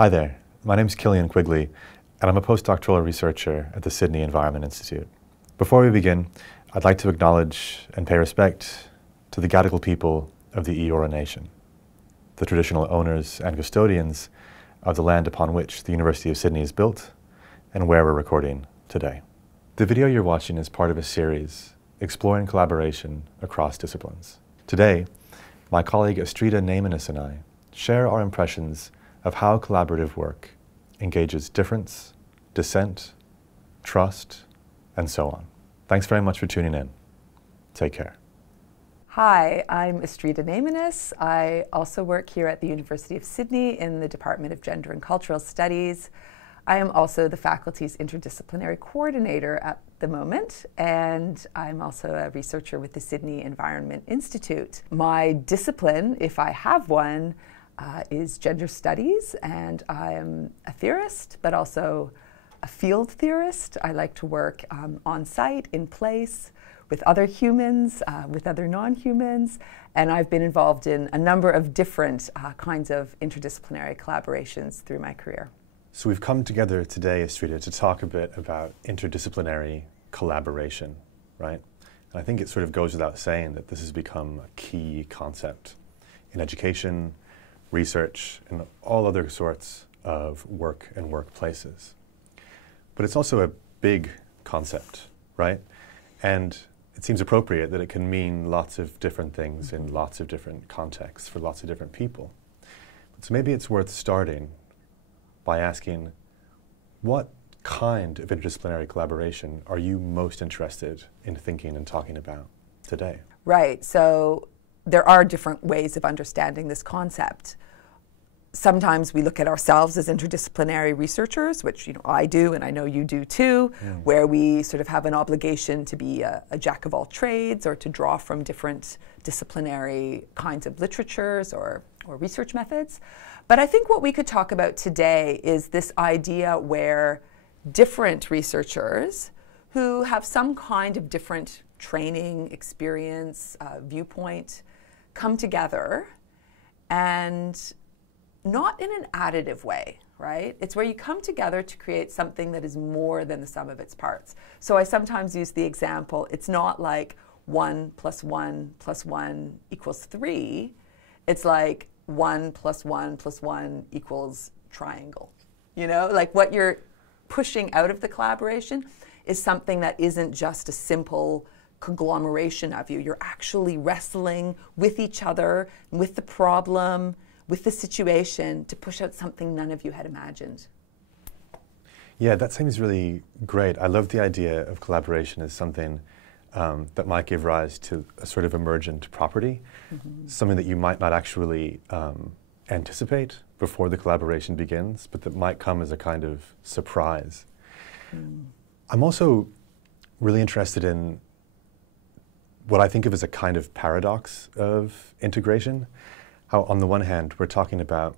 Hi there, my name is Killian Quigley, and I'm a postdoctoral researcher at the Sydney Environment Institute. Before we begin, I'd like to acknowledge and pay respect to the Gadigal people of the Eora Nation, the traditional owners and custodians of the land upon which the University of Sydney is built and where we're recording today. The video you're watching is part of a series exploring collaboration across disciplines. Today, my colleague Astrida Neimanis and I share our impressions of how collaborative work engages difference, dissent, trust, and so on. Thanks very much for tuning in. Take care. Hi, I'm Astrida Neimanis. I also work here at the University of Sydney in the Department of Gender and Cultural Studies. I am also the faculty's Interdisciplinary Coordinator at the moment, and I'm also a researcher with the Sydney Environment Institute. My discipline, if I have one, is gender studies, and I am a theorist, but also a field theorist. I like to work on site, in place, with other humans, with other non-humans, and I've been involved in a number of different kinds of interdisciplinary collaborations through my career. So we've come together today, Astrida, to talk a bit about interdisciplinary collaboration, right? And I think it sort of goes without saying that this has become a key concept in education, research, and all other sorts of work and workplaces. But it's also a big concept, right? And it seems appropriate that it can mean lots of different things in lots of different contexts for lots of different people. So maybe it's worth starting by asking, what kind of interdisciplinary collaboration are you most interested in thinking and talking about today? Right, so there are different ways of understanding this concept. Sometimes we look at ourselves as interdisciplinary researchers, which I do and I know you do too, where we sort of have an obligation to be a jack of all trades or to draw from different disciplinary kinds of literatures or research methods. But I think what we could talk about today is this idea where different researchers who have some kind of different training, experience, viewpoint come together, and not in an additive way, right? It's where you come together to create something that is more than the sum of its parts. So I sometimes use the example, it's not like 1 + 1 + 1 = 3. It's like 1 + 1 + 1 = triangle. Like what you're pushing out of the collaboration is something that isn't just a simple conglomeration of you. You're actually wrestling with each other, with the problem, with the situation to push out something none of you had imagined. Yeah, that seems really great. I love the idea of collaboration as something that might give rise to a sort of emergent property, something that you might not actually anticipate before the collaboration begins, but that might come as a kind of surprise. I'm also really interested in what I think of as a kind of paradox of integration. How on the one hand, we're talking about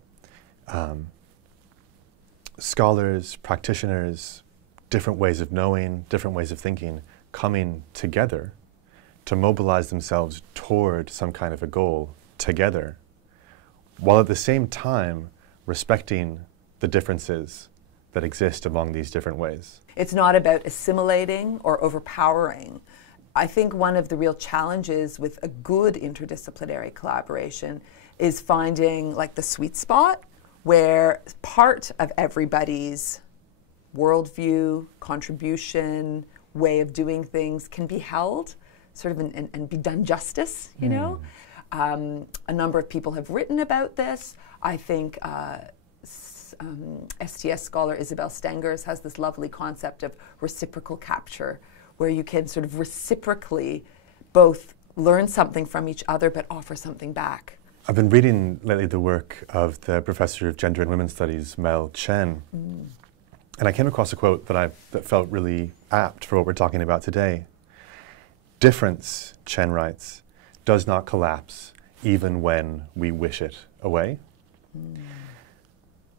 scholars, practitioners, different ways of knowing, different ways of thinking, coming together to mobilize themselves toward some kind of a goal together, while at the same time respecting the differences that exist among these different ways. It's not about assimilating or overpowering. I think one of the real challenges with a good interdisciplinary collaboration is finding like the sweet spot where part of everybody's worldview, contribution, way of doing things can be held sort of and be done justice, A number of people have written about this. I think STS scholar Isabel Stengers has this lovely concept of reciprocal capture, where you can sort of reciprocally both learn something from each other but offer something back. I've been reading lately the work of the professor of gender and women's studies, Mel Chen, and I came across a quote that felt really apt for what we're talking about today. Difference, Chen writes, does not collapse even when we wish it away.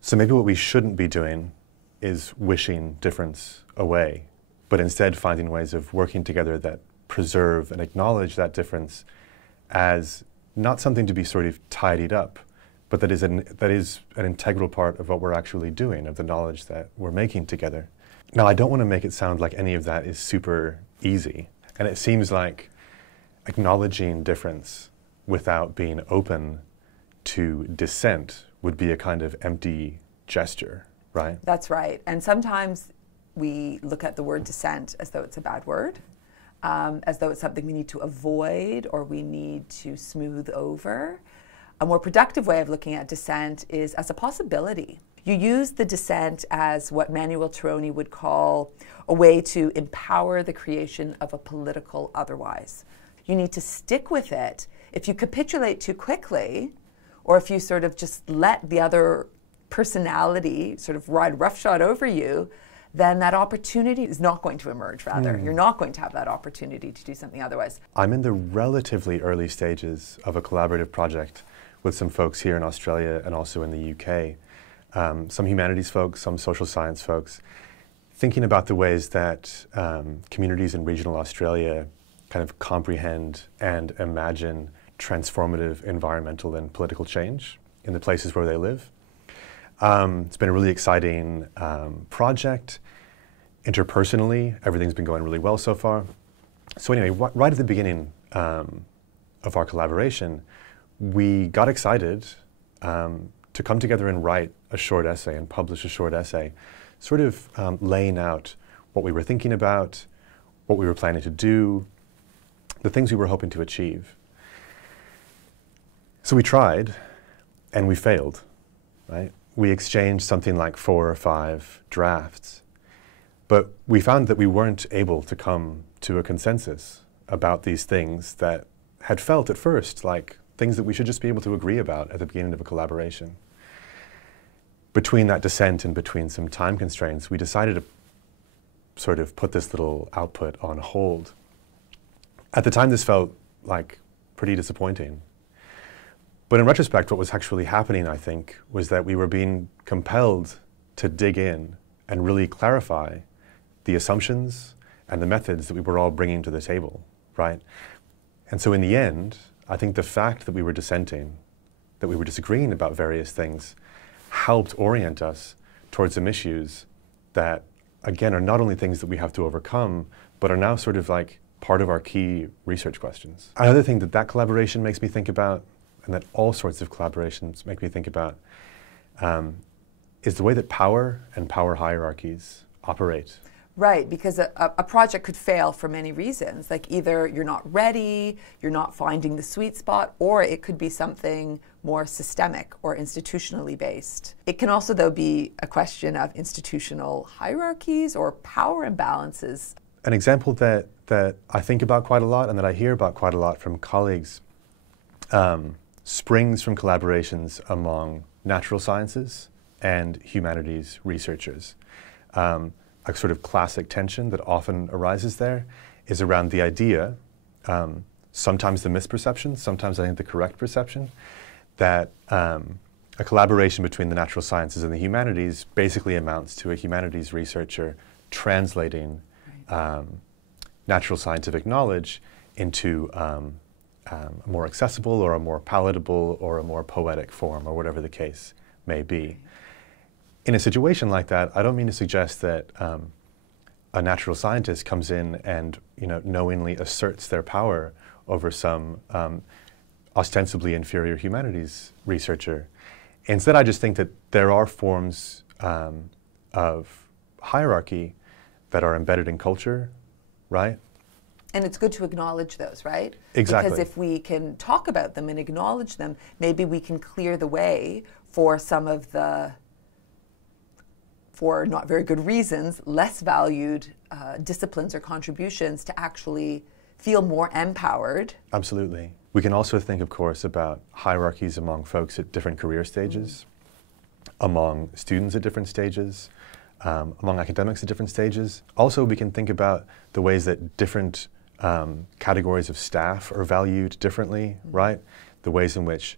So maybe what we shouldn't be doing is wishing difference away, but instead finding ways of working together that preserve and acknowledge that difference as not something to be sort of tidied up, but that is an integral part of what we're actually doing, of the knowledge that we're making together. Now, I don't want to make it sound like any of that is super easy, and it seems like acknowledging difference without being open to dissent would be a kind of empty gesture, right? That's right. And sometimes we look at the word dissent as though it's a bad word, as though it's something we need to avoid or we need to smooth over. A more productive way of looking at dissent is as a possibility. You use the dissent as what Manuel Tironi would call a way to empower the creation of a political otherwise. You need to stick with it. If you capitulate too quickly, or if you sort of just let the other personality sort of ride roughshod over you, then that opportunity is not going to emerge, rather. You're not going to have that opportunity to do something otherwise. I'm in the relatively early stages of a collaborative project with some folks here in Australia and also in the UK. Some humanities folks, some social science folks, thinking about the ways that communities in regional Australia kind of comprehend and imagine transformative environmental and political change in the places where they live. It's been a really exciting project. Interpersonally, everything's been going really well so far. So anyway, right at the beginning of our collaboration, we got excited to come together and write a short essay and publish a short essay, sort of laying out what we were thinking about, what we were planning to do, the things we were hoping to achieve. So we tried, and we failed, right? We exchanged something like 4 or 5 drafts, but we found that we weren't able to come to a consensus about these things that had felt at first like things that we should just be able to agree about at the beginning of a collaboration. Between that dissent and between some time constraints, we decided to sort of put this little output on hold. At the time, this felt like pretty disappointing. But in retrospect, what was actually happening, I think, was that we were being compelled to dig in and really clarify the assumptions and the methods that we were all bringing to the table, right? And so in the end, I think the fact that we were dissenting, that we were disagreeing about various things, helped orient us towards some issues that, again, are not only things that we have to overcome, but are now sort of like part of our key research questions. Another thing that that collaboration makes me think about, and that all sorts of collaborations make me think about, is the way that power and power hierarchies operate. Right, because a project could fail for many reasons. Like either you're not ready, you're not finding the sweet spot, or it could be something more systemic or institutionally based. It can also, though, be a question of institutional hierarchies or power imbalances. An example that I think about quite a lot and that I hear about quite a lot from colleagues springs from collaborations among natural sciences and humanities researchers. A sort of classic tension that often arises there is around the idea, sometimes the misperception, sometimes I think the correct perception, that a collaboration between the natural sciences and the humanities basically amounts to a humanities researcher translating natural scientific knowledge into a more accessible or a more palatable or a more poetic form, or whatever the case may be. In a situation like that, I don't mean to suggest that a natural scientist comes in and knowingly asserts their power over some ostensibly inferior humanities researcher. Instead, I just think that there are forms of hierarchy that are embedded in culture, right? And it's good to acknowledge those, right? Exactly. Because if we can talk about them and acknowledge them, maybe we can clear the way for some of the, for not very good reasons, less valued disciplines or contributions to actually feel more empowered. Absolutely. We can also think, of course, about hierarchies among folks at different career stages, among students at different stages, among academics at different stages. Also, we can think about the ways that different categories of staff are valued differently, right? The ways in which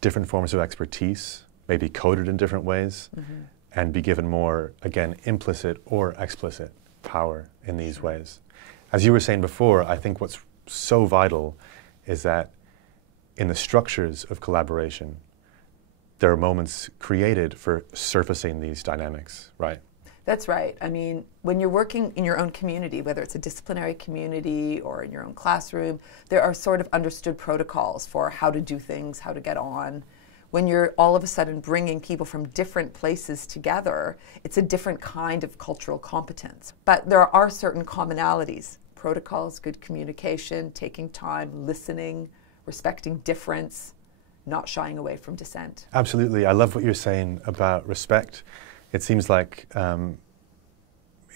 different forms of expertise may be coded in different ways and be given more, again, implicit or explicit power in these ways. As you were saying before, I think what's so vital is that in the structures of collaboration, there are moments created for surfacing these dynamics, right? That's right. I mean, when you're working in your own community, whether it's a disciplinary community or in your own classroom, there are sort of understood protocols for how to do things, how to get on. When you're all of a sudden bringing people from different places together, it's a different kind of cultural competence. But there are certain commonalities: protocols, good communication, taking time, listening, respecting difference, not shying away from dissent. Absolutely. I love what you're saying about respect. It seems like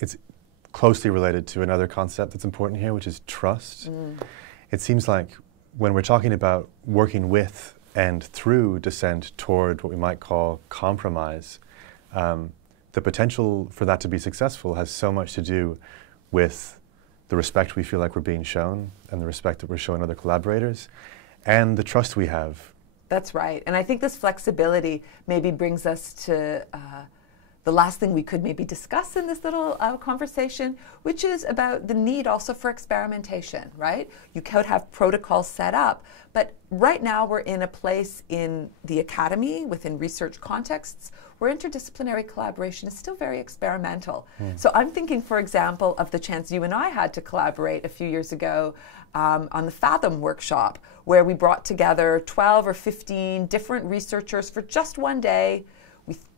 it's closely related to another concept that's important here, which is trust. It seems like when we're talking about working with and through dissent toward what we might call compromise, the potential for that to be successful has so much to do with the respect we feel like we're being shown and the respect that we're showing other collaborators and the trust we have. That's right. And I think this flexibility maybe brings us to the last thing we could maybe discuss in this little conversation, which is about the need also for experimentation, right? You could have protocols set up, but right now we're in a place in the academy, within research contexts, where interdisciplinary collaboration is still very experimental. So I'm thinking, for example, of the chance you and I had to collaborate a few years ago on the Fathom workshop, where we brought together 12 or 15 different researchers for just one day.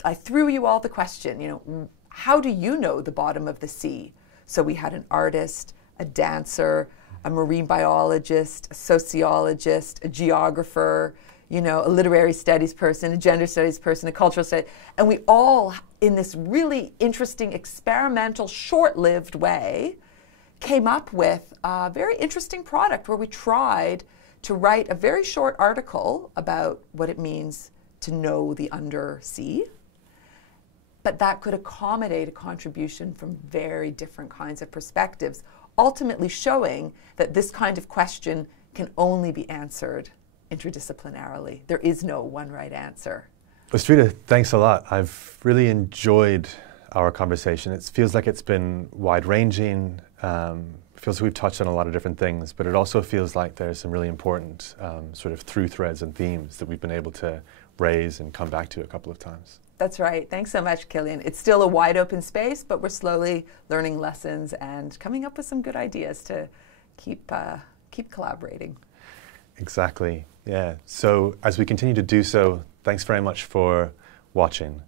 I threw you all the question, how do you know the bottom of the sea? So we had an artist, a dancer, a marine biologist, a sociologist, a geographer, a literary studies person, a gender studies person, a cultural studies, and we all, in this really interesting, experimental, short-lived way, came up with a very interesting product where we tried to write a very short article about what it means to know the undersea, but that could accommodate a contribution from very different kinds of perspectives, ultimately showing that this kind of question can only be answered interdisciplinarily. There is no one right answer. Astrida, thanks a lot. I've really enjoyed our conversation. It feels like it's been wide-ranging. Feels like we've touched on a lot of different things, but it also feels like there's some really important sort of through threads and themes that we've been able to raise and come back to a couple of times. That's right. Thanks so much, Killian. It's still a wide open space, but we're slowly learning lessons and coming up with some good ideas to keep collaborating. Exactly. Yeah. So as we continue to do so, thanks very much for watching.